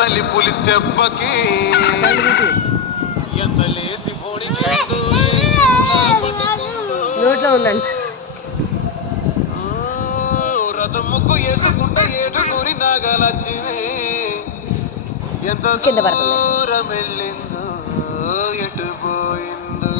సలి పులి దెబ్బకి ఎంత లేసి నోట్లో ఉందండి. రథం ముగ్గు వేసుకుంటే ఏడుగురి నాగలచ్చివే ఎంత దూరం వెళ్ళిందో ఎటు పోయిందో.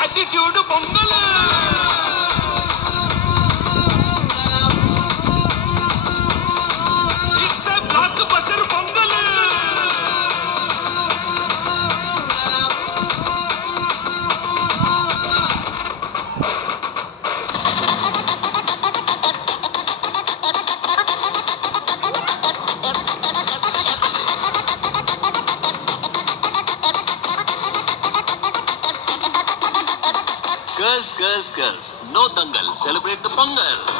Attitude Pongal. It's a blockbuster Pongal. Girls, girls, girls. No dangal. Celebrate the Pongal.